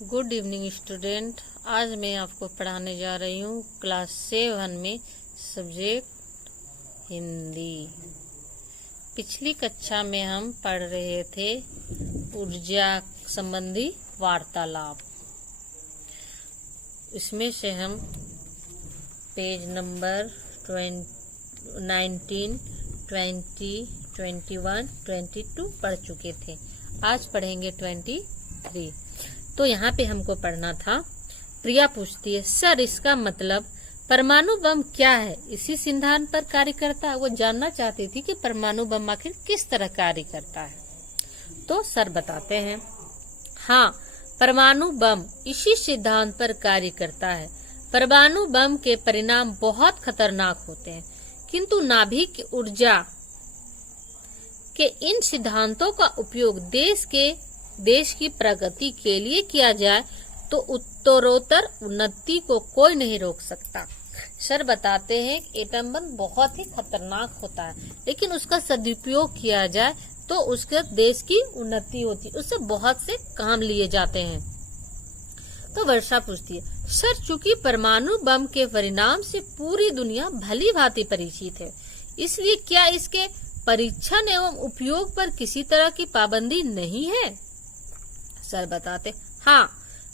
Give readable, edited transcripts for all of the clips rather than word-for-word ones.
Good evening student. आज मैं आपको पढ़ाने जा रही हूँ क्लास 7 में सब्जेक्ट हिंदी। पिछली कक्षा में हम पढ़ रहे थे ऊर्जा संबंधी वार्तालाप। इसमें से हम पेज नंबर 19, 20, 21, 22 पढ़ चुके थे। आज पढ़ेंगे 23। तो यहाँ पे हमको पढ़ना था। प्रिया पूछती है, सर इसका मतलब परमाणु बम क्या है? इसी सिद्धांत पर कार्य करता है। वो जानना चाहती थी कि परमाणु बम आखिर किस तरह कार्य करता है। तो सर बताते हैं, हाँ, परमाणु बम इसी सिद्धांत पर कार्य करता है। परमाणु बम के परिणाम बहुत खतरनाक होते हैं, किंतु नाभिक ऊर्जा के इन सिद्धांतों का उपयोग देश की प्रगति के लिए किया जाए तो उत्तरोत्तर उन्नति को कोई नहीं रोक सकता। सर बताते हैं कि एटम बम बहुत ही खतरनाक होता है, लेकिन उसका सदुपयोग किया जाए तो उसके देश की उन्नति होती है, उससे बहुत से काम लिए जाते हैं। तो वर्षा पूछती है, सर चूंकि परमाणु बम के परिणाम से पूरी दुनिया भली भांति परिचित है, इसलिए क्या इसके परीक्षण एवं उपयोग पर किसी तरह की पाबंदी नहीं है? सर बताते, हाँ,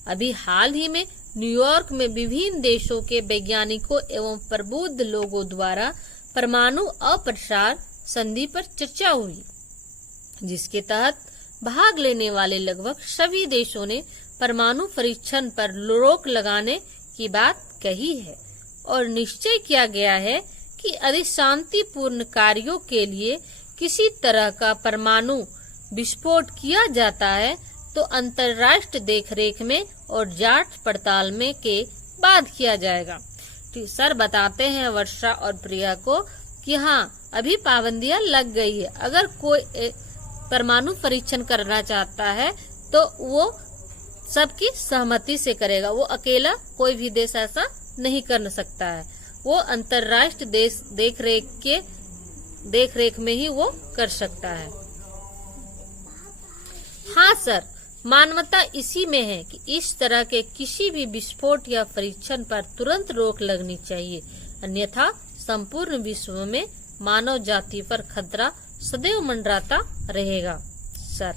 अभी हाल ही में न्यूयॉर्क में विभिन्न देशों के वैज्ञानिकों एवं प्रबुद्ध लोगों द्वारा परमाणु अप्रसार संधि पर चर्चा हुई, जिसके तहत भाग लेने वाले लगभग सभी देशों ने परमाणु परीक्षण पर रोक लगाने की बात कही है और निश्चय किया गया है कि यदि शांतिपूर्ण कार्यों के लिए किसी तरह का परमाणु विस्फोट किया जाता है तो अंतर्राष्ट्रीय देखरेख में और जांच पड़ताल में के बाद किया जाएगा। सर बताते हैं वर्षा और प्रिया को कि हाँ, अभी पाबंदियां लग गई है। अगर कोई परमाणु परीक्षण करना चाहता है तो वो सबकी सहमति से करेगा। वो अकेला कोई भी देश ऐसा नहीं कर सकता है। वो अंतर्राष्ट्रीय देश देखरेख में ही वो कर सकता है। हाँ सर, मानवता इसी में है कि इस तरह के किसी भी विस्फोट या परीक्षण पर तुरंत रोक लगनी चाहिए, अन्यथा संपूर्ण विश्व में मानव जाति पर खतरा सदैव मंडराता रहेगा। सर,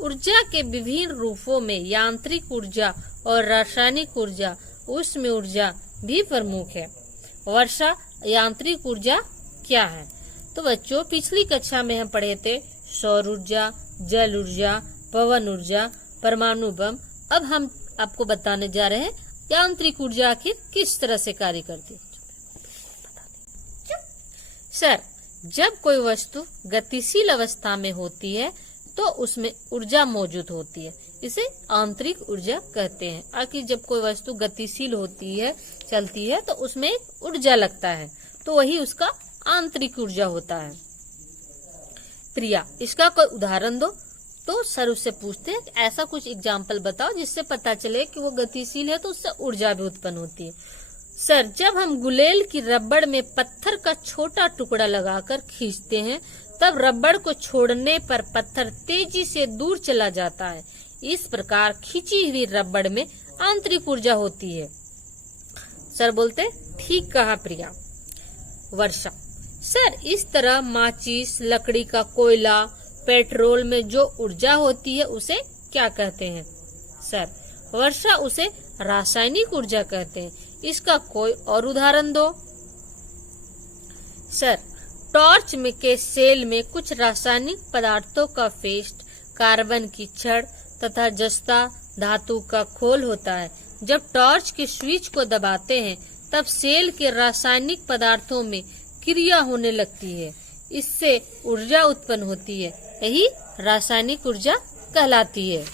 ऊर्जा के विभिन्न रूपों में यांत्रिक ऊर्जा और रासायनिक ऊर्जा, उष्म ऊर्जा भी प्रमुख है। वर्षा, यांत्रिक ऊर्जा क्या है? तो बच्चों, पिछली कक्षा में हम पढ़े थे सौर ऊर्जा, जल ऊर्जा, पवन ऊर्जा, परमाणु बम। अब हम आपको बताने जा रहे हैं यांत्रिक ऊर्जा आखिर किस तरह से कार्य करती है। सर, जब कोई वस्तु गतिशील अवस्था में होती है तो उसमें ऊर्जा मौजूद होती है, इसे आंतरिक ऊर्जा कहते हैं। आखिर जब कोई वस्तु गतिशील होती है, चलती है, तो उसमें ऊर्जा लगता है, तो वही उसका आंतरिक ऊर्जा होता है। प्रिया, इसका कोई उदाहरण दो। तो सर उससे पूछते हैं कि ऐसा कुछ एग्जाम्पल बताओ जिससे पता चले कि वो गतिशील है तो उससे ऊर्जा भी उत्पन्न होती है। सर, जब हम गुलेल की रबड़ में पत्थर का छोटा टुकड़ा लगाकर खींचते हैं, तब रबड़ को छोड़ने पर पत्थर तेजी से दूर चला जाता है। इस प्रकार खींची हुई रबड़ में आंतरिक ऊर्जा होती है। सर बोलते, ठीक कहा प्रिया। वर्षा, सर इस तरह माचिस, लकड़ी का कोयला, पेट्रोल में जो ऊर्जा होती है उसे क्या कहते हैं? सर, वर्षा, उसे रासायनिक ऊर्जा कहते हैं। इसका कोई और उदाहरण दो। सर, टॉर्च में के सेल में कुछ रासायनिक पदार्थों का पेस्ट, कार्बन की छड़ तथा जस्ता धातु का खोल होता है। जब टॉर्च के स्विच को दबाते हैं तब सेल के रासायनिक पदार्थों में क्रिया होने लगती है, इससे ऊर्जा उत्पन्न होती है। यही रासायनिक ऊर्जा कहलाती है।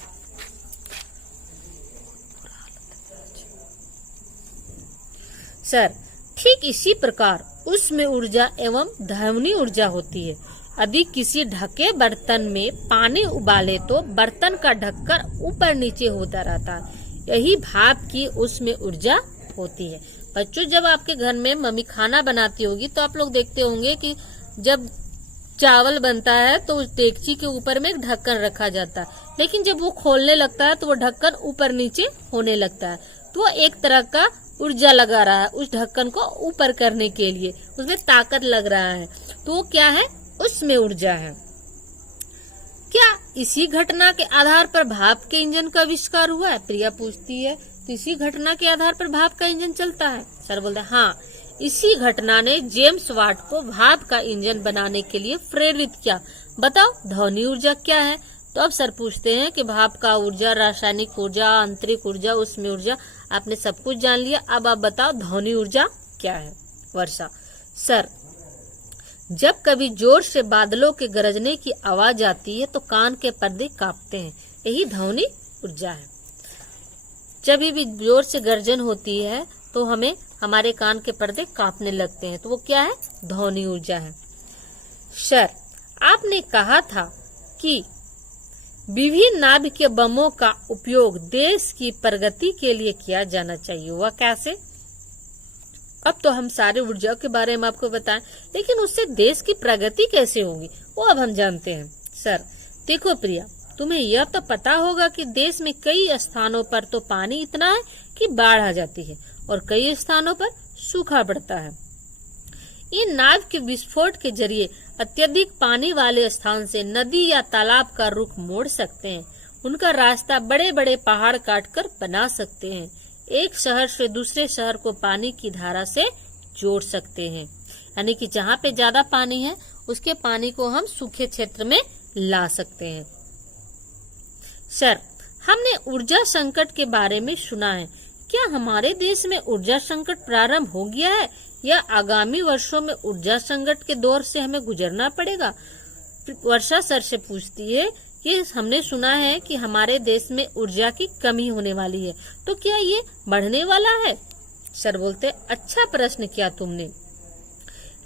सर, ठीक इसी प्रकार उष्म ऊर्जा एवं ध्वनि ऊर्जा होती है। यदि किसी ढके बर्तन में पानी उबाले तो बर्तन का ढक्कन ऊपर नीचे होता रहता है, यही भाप की उष्म ऊर्जा होती है। बच्चों, जब आपके घर में मम्मी खाना बनाती होगी तो आप लोग देखते होंगे कि जब चावल बनता है तो उस डेगची के ऊपर में एक ढक्कन रखा जाता है, लेकिन जब वो खोलने लगता है तो वो ढक्कन ऊपर नीचे होने लगता है। तो वो एक तरह का ऊर्जा लगा रहा है उस ढक्कन को ऊपर करने के लिए, उसमें ताकत लग रहा है। तो वो क्या है, उसमें ऊर्जा है। क्या इसी घटना के आधार पर भाप के इंजन का आविष्कार हुआ है? प्रिया पूछती है। तो इसी घटना के आधार पर भाप का इंजन चलता है? सर बोलते हैं हाँ, इसी घटना ने जेम्स वाट को भाप का इंजन बनाने के लिए प्रेरित किया। बताओ ध्वनि ऊर्जा क्या है? तो अब सर पूछते हैं कि भाप का ऊर्जा, रासायनिक ऊर्जा, आंतरिक ऊर्जा, उसमें ऊर्जा, आपने सब कुछ जान लिया। अब आप बताओ ध्वनि ऊर्जा क्या है? वर्षा, सर जब कभी जोर से बादलों के गरजने की आवाज आती है तो कान के पर्दे कांपते हैं, यही ध्वनि ऊर्जा है। जब भी जोर से गर्जन होती है तो हमें हमारे कान के पर्दे कांपने लगते हैं, तो वो क्या है? ध्वनि ऊर्जा है। सर आपने कहा था कि विभिन्न नाभिकीय बमों का उपयोग देश की प्रगति के लिए किया जाना चाहिए, वह कैसे? अब तो हम सारे ऊर्जा के बारे में आपको बताएं, लेकिन उससे देश की प्रगति कैसे होगी वो अब हम जानते हैं। सर देखो प्रिया, तुम्हें यह तो पता होगा कि देश में कई स्थानों पर तो पानी इतना है कि बाढ़ आ जाती है और कई स्थानों पर सूखा पड़ता है। इन नाव के विस्फोट के जरिए अत्यधिक पानी वाले स्थान से नदी या तालाब का रुख मोड़ सकते हैं। उनका रास्ता बड़े बड़े पहाड़ काटकर बना सकते हैं। एक शहर से दूसरे शहर को पानी की धारा से जोड़ सकते हैं, यानी कि जहाँ पे ज्यादा पानी है उसके पानी को हम सूखे क्षेत्र में ला सकते हैं। सर हमने ऊर्जा संकट के बारे में सुना है, क्या हमारे देश में ऊर्जा संकट प्रारंभ हो गया है या आगामी वर्षों में ऊर्जा संकट के दौर से हमें गुजरना पड़ेगा? वर्षा सर से पूछती है कि हमने सुना है कि हमारे देश में ऊर्जा की कमी होने वाली है, तो क्या ये बढ़ने वाला है? सर बोलते अच्छा प्रश्न किया तुमने।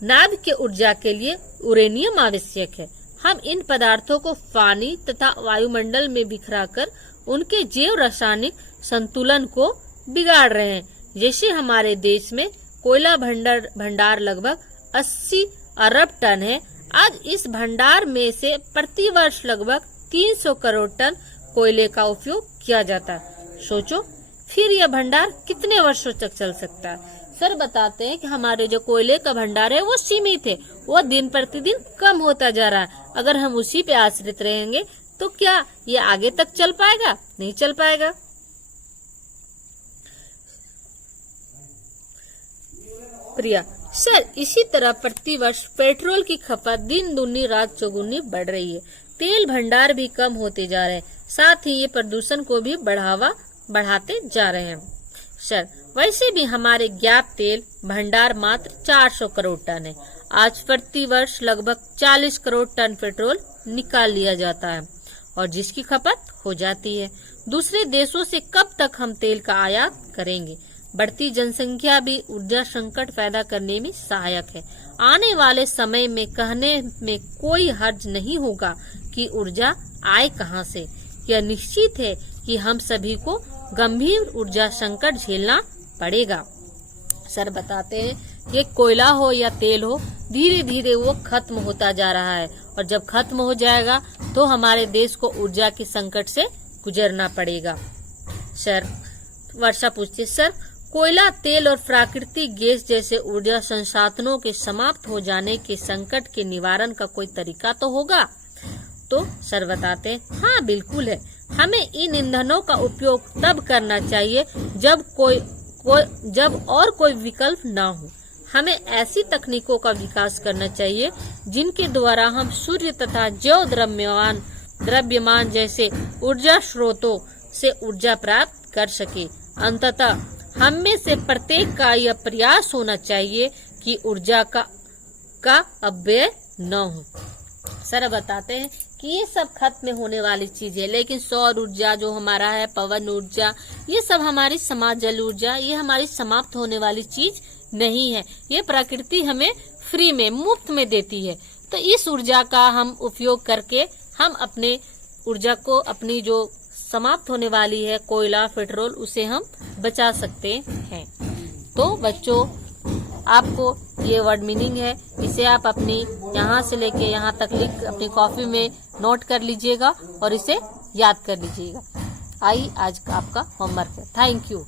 नाभ के ऊर्जा के लिए यूरेनियम आवश्यक है। हम इन पदार्थों को पानी तथा वायुमंडल में बिखराकर उनके जैव रासायनिक संतुलन को बिगाड़ रहे हैं। जैसे हमारे देश में कोयला भंडार लगभग 80 अरब टन है। आज इस भंडार में से प्रति वर्ष लगभग 300 करोड़ टन कोयले का उपयोग किया जाता है। सोचो फिर यह भंडार कितने वर्षों तक चल सकता है? सर बताते हैं कि हमारे जो कोयले का भंडार है वो सीमित है, वो दिन प्रतिदिन कम होता जा रहा है। अगर हम उसी पे आश्रित रहेंगे तो क्या ये आगे तक चल पाएगा? नहीं चल पाएगा। प्रिया, सर इसी तरह प्रतिवर्ष पेट्रोल की खपत दिन दूनी रात चौगुनी बढ़ रही है। तेल भंडार भी कम होते जा रहे हैं, साथ ही ये प्रदूषण को भी बढ़ाते जा रहे हैं। सर वैसे भी हमारे ज्ञात तेल भंडार मात्र 400 करोड़ टन है। आज प्रति वर्ष लगभग 40 करोड़ टन पेट्रोल निकाल लिया जाता है और जिसकी खपत हो जाती है। दूसरे देशों से कब तक हम तेल का आयात करेंगे? बढ़ती जनसंख्या भी ऊर्जा संकट पैदा करने में सहायक है। आने वाले समय में कहने में कोई हर्ज नहीं होगा कि ऊर्जा आए कहां से। यह निश्चित है कि हम सभी को गंभीर ऊर्जा संकट झेलना पड़ेगा। सर बताते हैं ये कोयला हो या तेल हो, धीरे धीरे वो खत्म होता जा रहा है और जब खत्म हो जाएगा तो हमारे देश को ऊर्जा के संकट से गुजरना पड़ेगा। सर वर्षा पूछती है, सर कोयला, तेल और प्राकृतिक गैस जैसे ऊर्जा संसाधनों के समाप्त हो जाने के संकट के निवारण का कोई तरीका तो होगा? तो सर बताते हैं हाँ बिल्कुल है। हमें इन ईंधनों का उपयोग तब करना चाहिए जब कोई विकल्प ना हो। हमें ऐसी तकनीकों का विकास करना चाहिए जिनके द्वारा हम सूर्य तथा जैव द्रव्यमान जैसे ऊर्जा स्रोतों से ऊर्जा प्राप्त कर सके। अंततः हम में से प्रत्येक का यह प्रयास होना चाहिए कि ऊर्जा का अपव्यय न हो। सर बताते हैं कि ये सब खत्म होने वाली चीज है, लेकिन सौर ऊर्जा जो हमारा है, पवन ऊर्जा, ये सब हमारी जल ऊर्जा, ये हमारी समाप्त होने वाली चीज नहीं है। ये प्रकृति हमें फ्री में, मुफ्त में देती है। तो इस ऊर्जा का हम उपयोग करके हम अपने ऊर्जा को, अपनी जो समाप्त होने वाली है कोयला, पेट्रोल, उसे हम बचा सकते हैं। तो बच्चों आपको ये वर्ड मीनिंग है, इसे आप अपनी यहाँ से लेके यहाँ तक लिख अपनी कॉपी में नोट कर लीजिएगा और इसे याद कर लीजिएगा। आई आज का आपका होमवर्क है। Thank you.